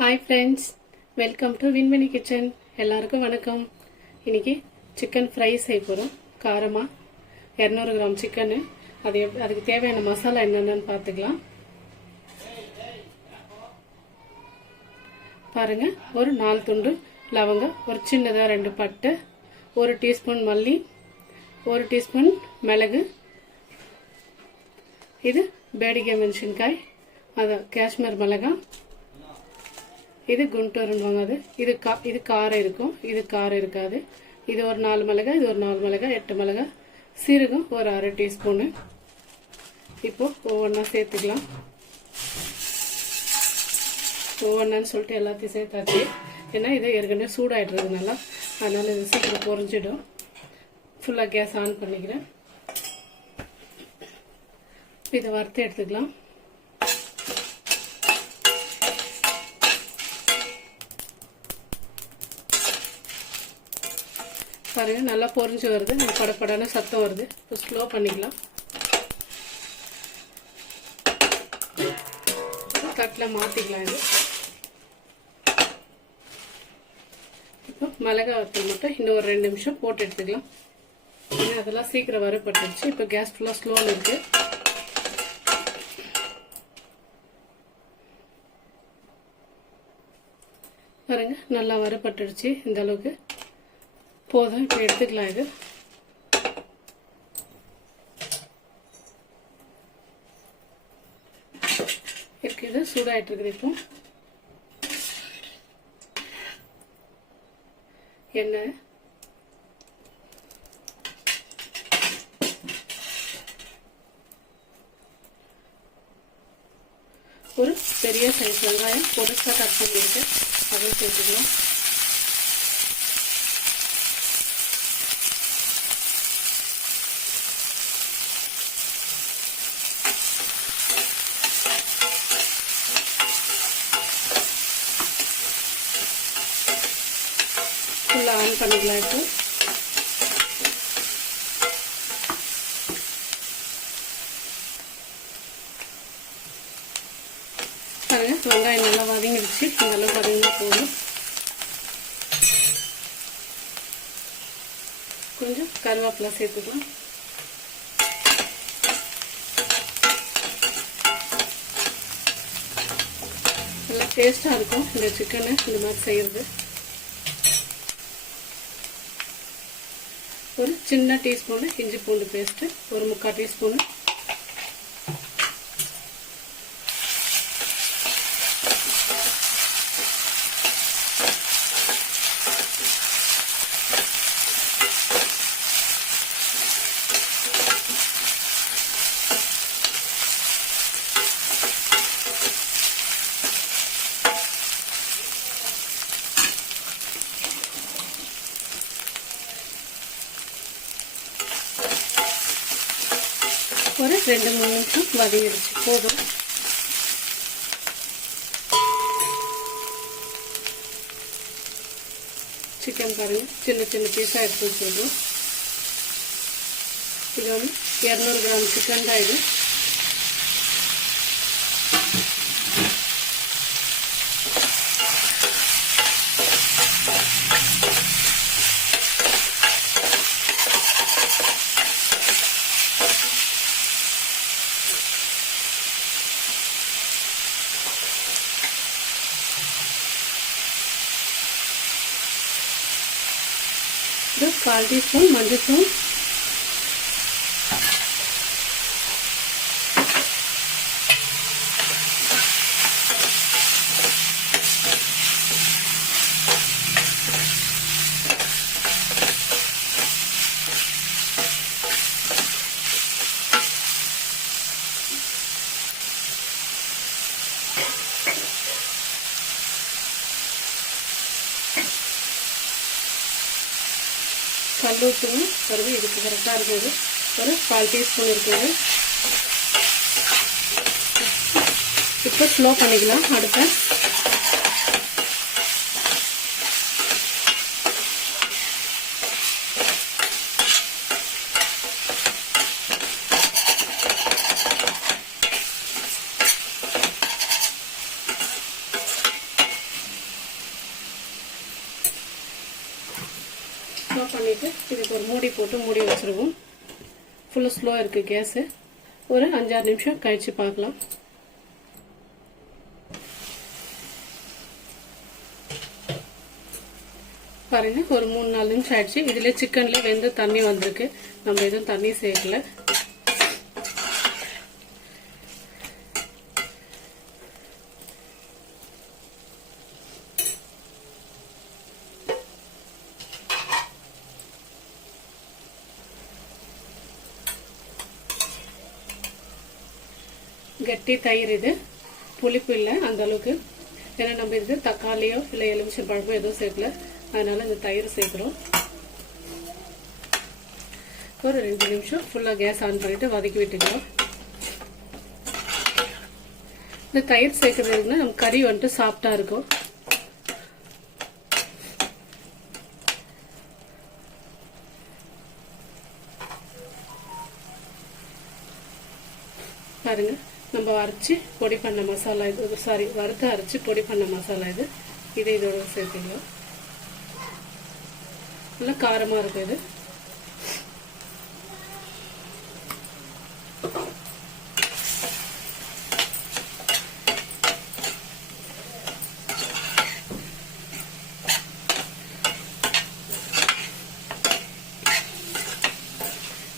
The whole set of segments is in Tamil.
Hi friends, welcome to Vinmani kitchen. எல்லாருக்கும் வணக்கம். இன்னைக்கு சிக்கன் ஃப்ரை செய்ய போகிறோம். காரமாக 200 கிராம் சிக்கனு. அதுக்கு தேவையான மசாலா என்னென்னு பார்த்துக்கலாம். பாருங்கள், ஒரு 4 துண்டு லவங்கம், ஒரு சின்னதாக 2 பட்டை, 1 டீஸ்பூன் மல்லி, 1 டீஸ்பூன் மிளகு, இது பேடிகை மெಣಸಿನಕಾಯಿ, அதான் காஷ்மீர் மிளகாய், இது குண்டூர்னுவாங்க. இது காரம் இருக்கும், இது காரம் இருக்காது. இது ஒரு 4 மிளகாய், இது ஒரு 4 மிளகாய், 8 மிளகாய், சீரகம் ஒரு அரை டீஸ்பூனு. இப்போ ஒவ்வொன்றா சேர்த்துக்கலாம். ஒவ்வொன்றான்னு சொல்லிட்டு எல்லாத்தையும் சேர்த்தாச்சு. ஏன்னா இதை ஏற்கனவே சூடாயிடுறதுனால அதனால இது சீக்கிரம் பொரிஞ்சிடும். ஃபுல்லாக கேஸ் ஆன் பண்ணிக்கிறேன். இதை வறுத்து எடுத்துக்கலாம். பாருங்க, நல்லா பொரிஞ்சு வருது. நம்ம படப்படான சத்தம் வருது. இப்போ ஸ்லோ பண்ணிக்கலாம். தட்டில் மாற்றிக்கலாம். இது இப்போ மிளகாய் வத்தல் மட்டும் இன்னும் ஒரு 2 நிமிஷம் போட்டு எடுத்துக்கலாம். ஏன்னா அதெல்லாம் சீக்கிரம் வறுபட்டுருச்சு. இப்போ கேஸ் ஃபுல்லாக ஸ்லோவில் இருக்கு. பாருங்க, நல்லா வறுபட்டுருச்சு. இந்த அளவுக்கு போதும். இப்போ எடுத்துக்கலாம். இது இருக்குது, சூடாயிட்டு இருக்குது. இப்போ எண்ணெய், ஒரு பெரிய சைஸ் வெங்காயம் பொடிசா கட் பண்ணிருக்கு, அதை சேர்த்துக்கலாம். ஃபுல்லாக ஆன் பண்ணிக்கலாம். இப்போ பாருங்க, வெங்காயம் நல்லா வதங்கிடுச்சு. இந்த அளவுக்கு வதங்கினா போதும். கொஞ்சம் கருவேப்பிலை சேர்த்துக்கலாம். நல்லா டேஸ்டாக இருக்கும் இந்த சிக்கனை இந்த மாதிரி செய்கிறது. ஒரு சின்ன டீஸ்பூனு இஞ்சி பூண்டு பேஸ்ட்டு, ஒரு 3/4 டீஸ்பூனு, ஒரு 2-3 நிமிஷம் வதங்கிடுச்சு. போதும். சிக்கன் பாருங்க, சின்ன சின்ன பீஸாக எடுத்து வச்சுருக்கோம். இது வந்து 200 கிராம் சிக்கன் தான். இது இது 1/4 டீஸ்பூன் மஞ்சள்தூள், கல் உப்புங்க வருது. இதுக்கு கரெக்டாக இருக்குது. ஒரு 1/4 டீஸ்பூன் இருக்குது. இப்போ ஸ்லோ பண்ணிக்கலாம் அடுப்பை. ஆஃப் பண்ணிவிட்டு இதுக்கு ஒரு மூடி போட்டு மூடி வச்சுருவோம். ஃபுல்லாக ஸ்லோ இருக்குது கேஸு. ஒரு 5-6 நிமிஷம் கழித்து பார்க்கலாம். பாருங்க, ஒரு 3-4 நிமிஷம் ஆயிடுச்சு. இதுல சிக்கன்ல வெந்த தண்ணி வந்திருக்கு. நம்ம எதுவும் தண்ணி சேர்க்கல. கட்டி தயிர், இது புளிப்பு இல்லை அந்த அளவுக்கு. ஏன்னா நம்ம இது தக்காளியோ இல்லை எலுமிச்சை பழமோ எதுவும் சேர்க்கல, அதனால இந்த தயிர் சேர்க்குறோம். ஒரு 2 நிமிஷம் ஃபுல்லாக கேஸ் ஆன் பண்ணிட்டு வதக்கி விட்டுக்கலாம். இந்த தயிர் சேர்க்கறதுனா நம்ம கறி வந்துட்டு சாஃப்டா இருக்கும். பாருங்க, நம்ம அரைச்சி பொடி பண்ண மசாலா இது, சாரி வறுத்து அரைச்சி பொடி பண்ண மசாலா இது. இதை இதோட சேர்த்துக்கலாம். நல்லா காரமா இருக்கு இது.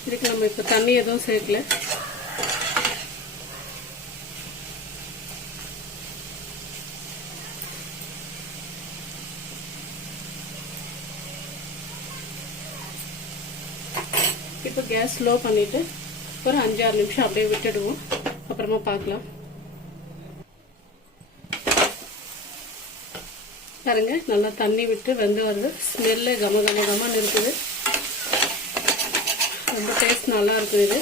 இதுக்கு நம்ம இப்ப தண்ணி எதுவும் சேர்க்கல. இப்போ கேஸ் ஸ்லோ பண்ணிட்டு ஒரு 5-6 நிமிஷம் அப்படியே விட்டுடுவோம். அப்புறமா பார்க்கலாம். பாருங்க, நல்லா தண்ணி விட்டு வெந்து வருது. ஸ்மெல்லு கம கம கமன்னு இருக்குது. ரொம்ப டேஸ்ட் நல்லா இருக்குது இது.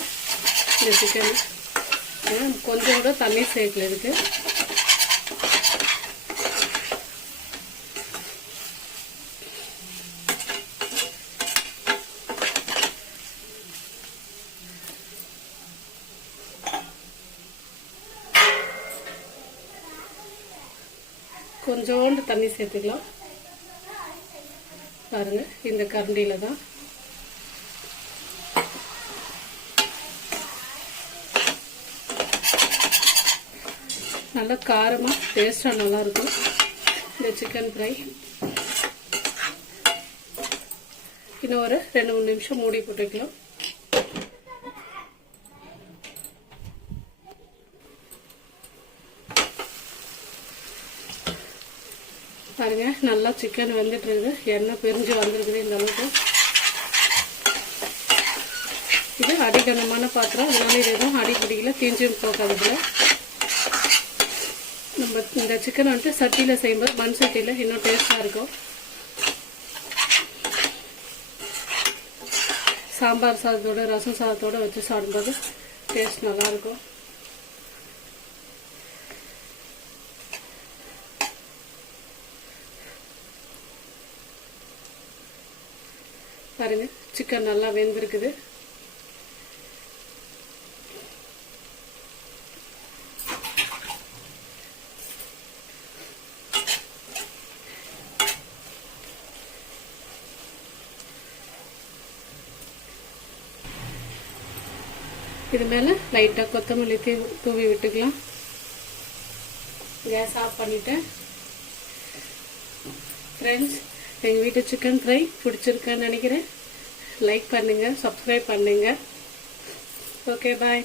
இந்த சிக்கன் கொஞ்சம் கூட தண்ணி சேர்க்கல இதுக்கு. கொஞ்சோண்டு தண்ணி சேர்த்துக்கலாம். பாருங்க, இந்த கரண்டியில தான். நல்லா காரமா டேஸ்டா நல்லா இருக்கும் இந்த சிக்கன் ஃப்ரை. இன்னும் ஒரு 2-3 நிமிஷம் மூடி போட்டுக்கலாம். பாருங்க, நல்லா சிக்கன் வெந்துட்டு இருக்குது. எண்ணெய் பிரிஞ்சு வந்திருக்குது இந்த அளவுக்கு. இது அடிக்கனமான பாத்திரம், அதனால இது எதுவும் அடி பிடிக்கல, தீஞ்சும் போக்காதுல. நம்ம இந்த சிக்கன் வந்துட்டு சட்டியில செய்யும்போது மண் சட்டியில இன்னும் டேஸ்டா இருக்கும். சாம்பார் சாதத்தோட ரசம் சாதத்தோட வச்சு சாப்பிடும்போது டேஸ்ட் நல்லா இருக்கும். பாருங்க, சிக்கன் நல்லா வெந்திருக்குது. இது மேல லைட்டா கொத்தமல்லி தூவி விட்டுக்கலாம். கேஸ் ஆஃப் பண்ணிட்டேன். ஃப்ரெண்ட்ஸ், எங்கள் வீட்டு சிக்கன் ஃப்ரை பிடிச்சிருக்கான்னு நினைக்கிறேன். லைக் பண்ணுங்க, சப்ஸ்கிரைப் பண்ணுங்க. ஓகே, பாய்.